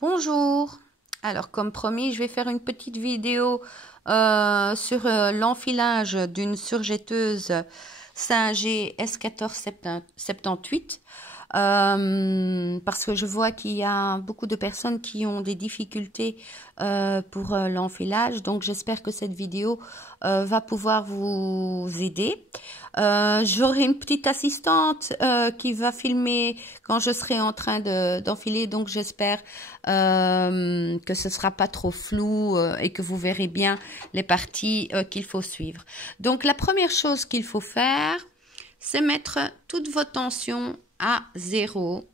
Bonjour. Alors comme promis, je vais faire une petite vidéo sur l'enfilage d'une surjetteuse Singer S1478 parce que je vois qu'il y a beaucoup de personnes qui ont des difficultés pour l'enfilage. Donc j'espère que cette vidéo va pouvoir vous aider. J'aurai une petite assistante qui va filmer quand je serai en train d'enfiler, donc j'espère que ce sera pas trop flou et que vous verrez bien les parties qu'il faut suivre. Donc la première chose qu'il faut faire, c'est mettre toute votre tension à 0.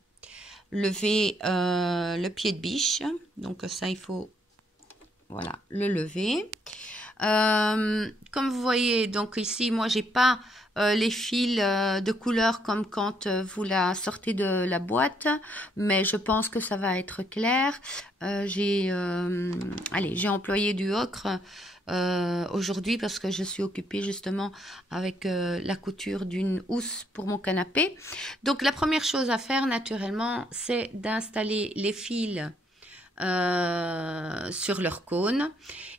Lever le pied de biche, donc ça il faut, voilà, le lever. Comme vous voyez, donc ici moi j'ai pas les fils de couleur comme quand vous la sortez de la boîte, mais je pense que ça va être clair. J'ai employé du ocre aujourd'hui parce que je suis occupée justement avec la couture d'une housse pour mon canapé. Donc la première chose à faire naturellement, c'est d'installer les fils sur leur cône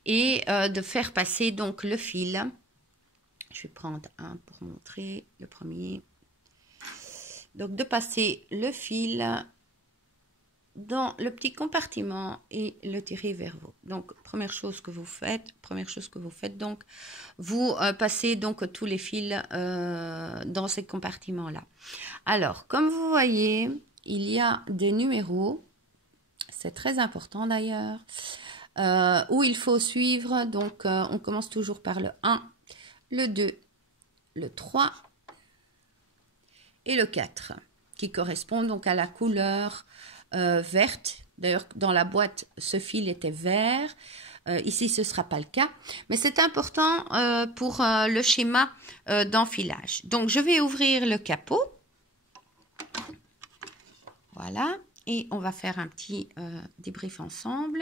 et de faire passer donc le fil. Je vais prendre un pour montrer le premier. Donc de passer le fil dans le petit compartiment et le tirer vers vous. Donc première chose que vous faites, donc vous passez donc tous les fils dans ces compartiments là. Alors comme vous voyez, il y a des numéros. C'est très important d'ailleurs, où il faut suivre. Donc, on commence toujours par le 1, le 2, le 3 et le 4, qui correspondent donc à la couleur verte. D'ailleurs, dans la boîte, ce fil était vert. Ici, ce ne sera pas le cas, mais c'est important pour le schéma d'enfilage. Donc, je vais ouvrir le capot. Voilà. Et on va faire un petit débrief ensemble.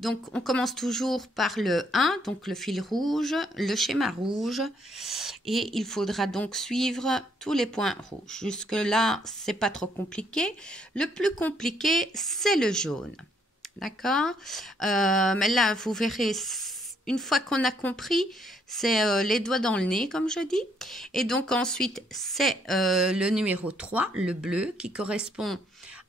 Donc, on commence toujours par le 1, donc le fil rouge, le schéma rouge. Et il faudra donc suivre tous les points rouges. Jusque-là, c'est pas trop compliqué. Le plus compliqué, c'est le jaune. D'accord? Mais là, vous verrez, une fois qu'on a compris, c'est les doigts dans le nez, comme je dis. Et donc, ensuite, c'est le numéro 3, le bleu, qui correspond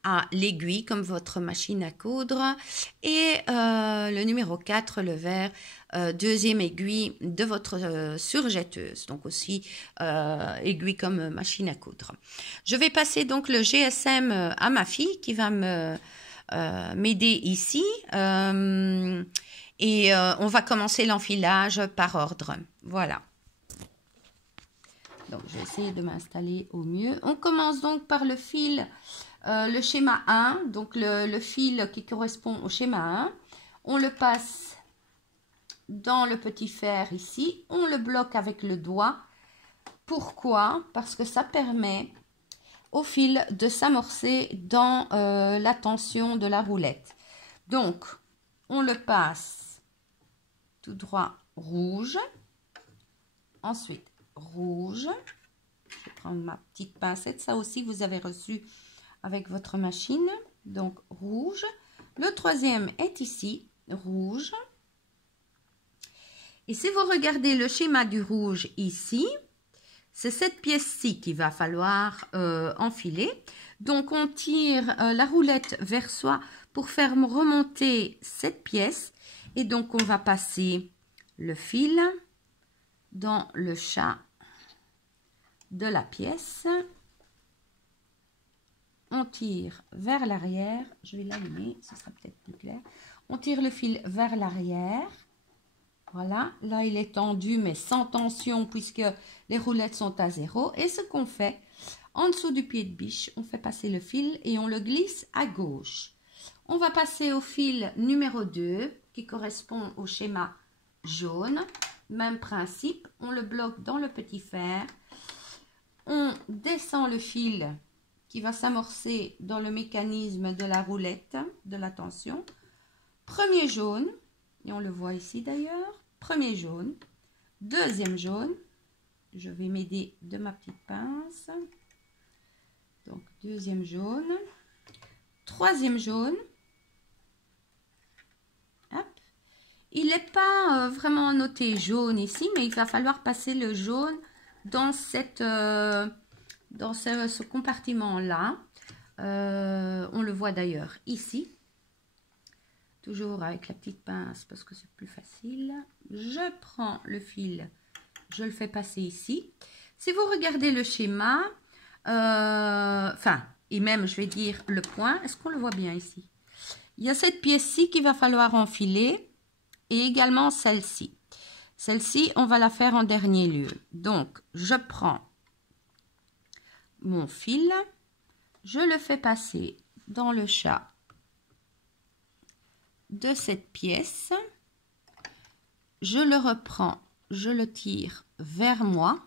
à l'aiguille comme votre machine à coudre, et le numéro 4, le vert, deuxième aiguille de votre surjetteuse, donc aussi aiguille comme machine à coudre. Je vais passer donc le GSM à ma fille qui va m'aider ici, et on va commencer l'enfilage par ordre. Voilà. Donc je vais essayer de m'installer au mieux. On commence donc par le fil, le schéma 1, donc le fil qui correspond au schéma 1. On le passe dans le petit fer ici. On le bloque avec le doigt. Pourquoi? Parce que ça permet au fil de s'amorcer dans la tension de la roulette. Donc, on le passe tout droit rouge. Ensuite, rouge. Je vais prendre ma petite pincette. Ça aussi, vous avez reçu avec votre machine. Donc, rouge. Le troisième est ici, rouge. Et si vous regardez le schéma du rouge ici, c'est cette pièce-ci qu'il va falloir enfiler. Donc, on tire la roulette vers soi pour faire remonter cette pièce. Et donc, on va passer le fil dans le chat de la pièce. On tire vers l'arrière. Je vais l'allumer, ce sera peut-être plus clair. On tire le fil vers l'arrière. Voilà, là il est tendu mais sans tension puisque les roulettes sont à 0. Et ce qu'on fait, en dessous du pied de biche, on fait passer le fil et on le glisse à gauche. On va passer au fil numéro 2 qui correspond au schéma jaune. Même principe, on le bloque dans le petit fer. On descend le fil qui va s'amorcer dans le mécanisme de la roulette, de la tension. Premier jaune, et on le voit ici d'ailleurs. Premier jaune, deuxième jaune. Je vais m'aider de ma petite pince. Donc, deuxième jaune, troisième jaune, Il n'est pas vraiment noté jaune ici, mais il va falloir passer le jaune dans ce compartiment-là. On le voit d'ailleurs ici. Toujours avec la petite pince parce que c'est plus facile. Je prends le fil, je le fais passer ici. Si vous regardez le schéma, et même je vais dire le point, est-ce qu'on le voit bien ici? Il y a cette pièce-ci qu'il va falloir enfiler et également celle-ci. Celle-ci, on va la faire en dernier lieu. Donc, je prends mon fil, je le fais passer dans le chat de cette pièce, je le reprends, je le tire vers moi,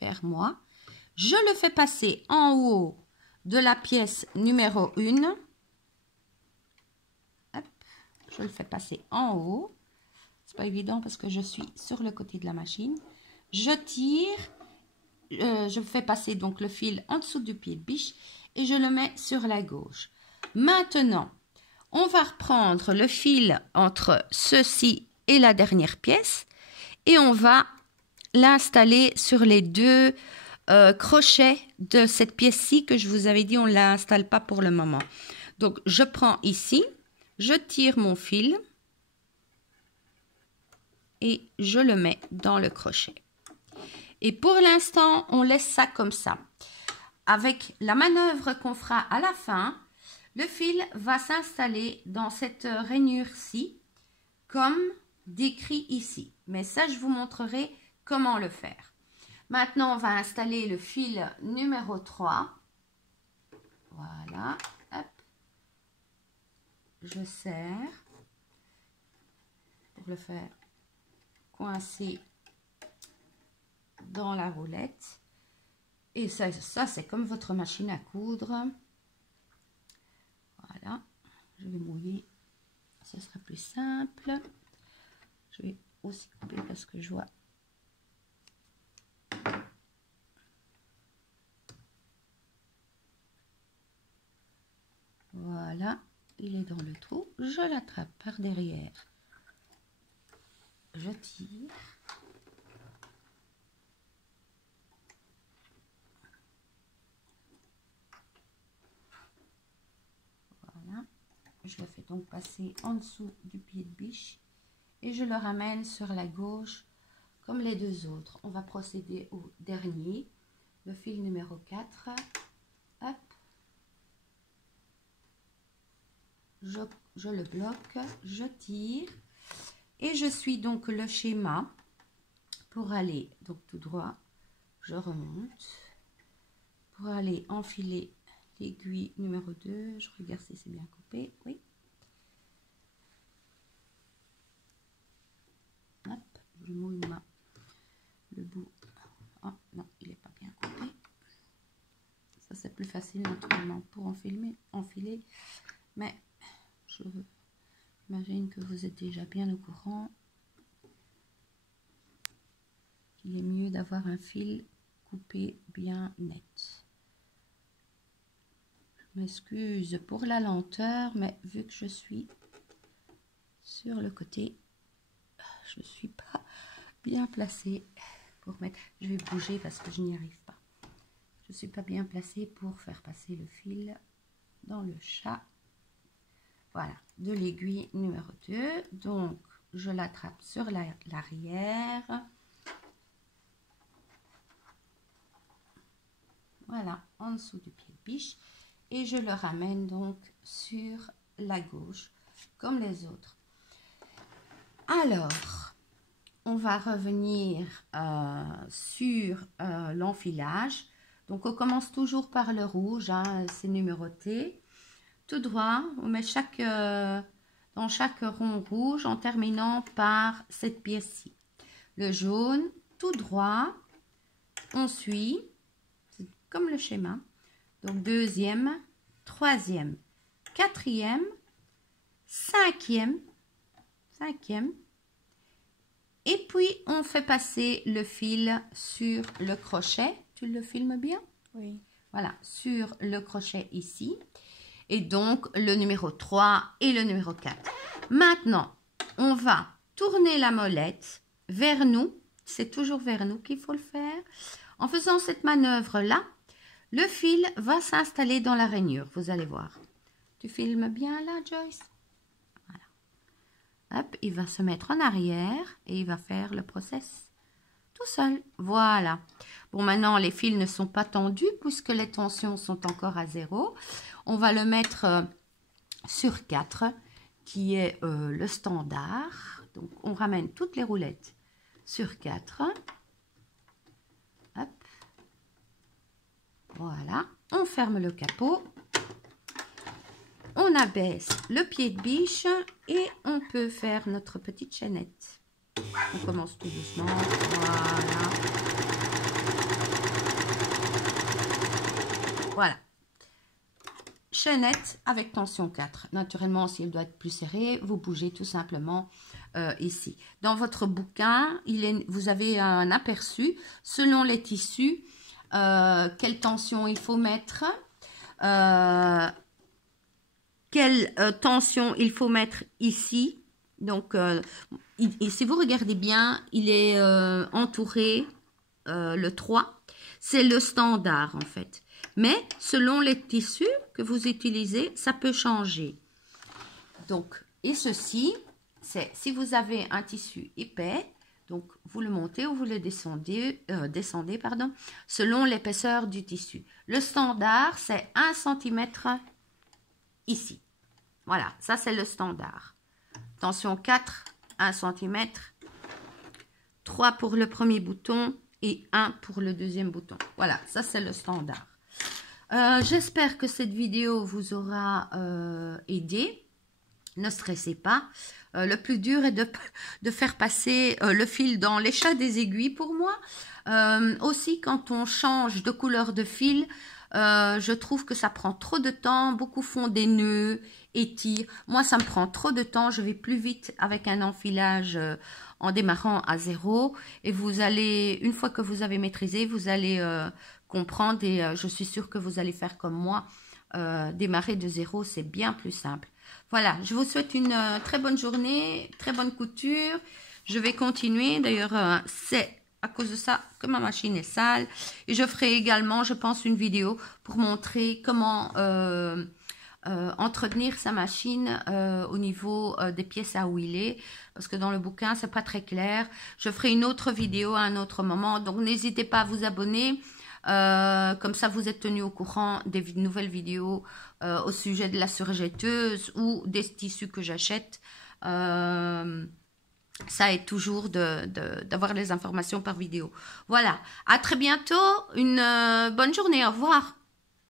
je le fais passer en haut de la pièce numéro 1, hop, je le fais passer en haut, c'est pas évident parce que je suis sur le côté de la machine, je tire, je fais passer donc le fil en dessous du pied de biche et je le mets sur la gauche. Maintenant, on va reprendre le fil entre ceci et la dernière pièce et on va l'installer sur les deux crochets de cette pièce-ci que je vous avais dit, on ne l'installe pas pour le moment. Donc, je prends ici, je tire mon fil et je le mets dans le crochet. Et pour l'instant, on laisse ça comme ça. Avec la manœuvre qu'on fera à la fin, le fil va s'installer dans cette rainure-ci, comme décrit ici. Mais ça, je vous montrerai comment le faire. Maintenant, on va installer le fil numéro 3. Voilà. Hop. Je serre pour le faire coincer dans la roulette. Et ça c'est comme votre machine à coudre. Voilà, je vais mouiller, ce sera plus simple. Je vais aussi couper parce que je vois. Voilà, il est dans le trou. Je l'attrape par derrière. Je tire. Voilà. Je le fais donc passer en dessous du pied de biche et je le ramène sur la gauche comme les deux autres. On va procéder au dernier, le fil numéro 4. Hop. Je le bloque, je tire et je suis donc le schéma pour aller donc tout droit. Je remonte pour aller enfiler l'aiguille numéro 2. Je regarde si c'est bien coupé. Oui. Hop, je mouille le bout. Oh non, il n'est pas bien coupé. Ça c'est plus facile naturellement pour enfiler. Mais j'imagine que vous êtes déjà bien au courant qu'il est mieux d'avoir un fil coupé bien net. Je m'excuse pour la lenteur, mais vu que je suis sur le côté, je ne suis pas bien placée pour mettre. Je vais bouger parce que je n'y arrive pas. Je ne suis pas bien placée pour faire passer le fil dans le chat. Voilà, de l'aiguille numéro 2. Donc, je l'attrape sur l'arrière. Voilà, en dessous du pied de biche. Et je le ramène donc sur la gauche, comme les autres. Alors, on va revenir sur l'enfilage. Donc, on commence toujours par le rouge, hein, c'est numéroté. Tout droit, on met dans chaque rond rouge en terminant par cette pièce-ci. Le jaune, tout droit, on suit, c'est comme le schéma. Donc, deuxième, troisième, quatrième, cinquième, et puis on fait passer le fil sur le crochet. Tu le filmes bien? Oui. Voilà, sur le crochet ici. Et donc, le numéro 3 et le numéro 4. Maintenant, on va tourner la molette vers nous. C'est toujours vers nous qu'il faut le faire. En faisant cette manœuvre-là, le fil va s'installer dans la rainure. Vous allez voir. Tu filmes bien là, Joyce? Voilà. Hop, il va se mettre en arrière et il va faire le process tout seul. Voilà. Bon, maintenant, les fils ne sont pas tendus puisque les tensions sont encore à 0. On va le mettre sur 4, qui est le standard. Donc, on ramène toutes les roulettes sur 4. Hop. Voilà. On ferme le capot. On abaisse le pied de biche et on peut faire notre petite chaînette. On commence tout doucement. Voilà. Voilà. Chaînette avec tension 4. Naturellement, si elle doit être plus serrée, vous bougez tout simplement ici. Dans votre bouquin, vous avez un aperçu selon les tissus, quelle tension il faut mettre, quelle tension il faut mettre ici. Donc, si vous regardez bien, il est entouré, le 3, c'est le standard en fait. Mais selon les tissus que vous utilisez, ça peut changer. Donc, et ceci, c'est si vous avez un tissu épais, donc vous le montez ou vous le descendez, pardon, selon l'épaisseur du tissu. Le standard, c'est 1 cm ici. Voilà, ça c'est le standard. Tension 4, 1 cm, 3 pour le premier bouton et 1 pour le deuxième bouton. Voilà, ça c'est le standard. J'espère que cette vidéo vous aura aidé. Ne stressez pas. Le plus dur est de faire passer le fil dans l'échat des aiguilles pour moi. Aussi, quand on change de couleur de fil, je trouve que ça prend trop de temps. Beaucoup font des nœuds, étirent. Moi, ça me prend trop de temps. Je vais plus vite avec un enfilage en démarrant à 0. Et vous allez, une fois que vous avez maîtrisé, vous allez comprendre et je suis sûre que vous allez faire comme moi. Démarrer de 0, c'est bien plus simple. Voilà, je vous souhaite une très bonne journée, très bonne couture. Je vais continuer. D'ailleurs, c'est à cause de ça que ma machine est sale. Et je ferai également, je pense, une vidéo pour montrer comment entretenir sa machine au niveau des pièces à huiler. Parce que dans le bouquin, c'est pas très clair. Je ferai une autre vidéo à un autre moment. Donc, n'hésitez pas à vous abonner. Comme ça, vous êtes tenu au courant des nouvelles vidéos au sujet de la surjetteuse ou des tissus que j'achète. Ça aide toujours d'avoir les informations par vidéo. Voilà, à très bientôt, une bonne journée, au revoir.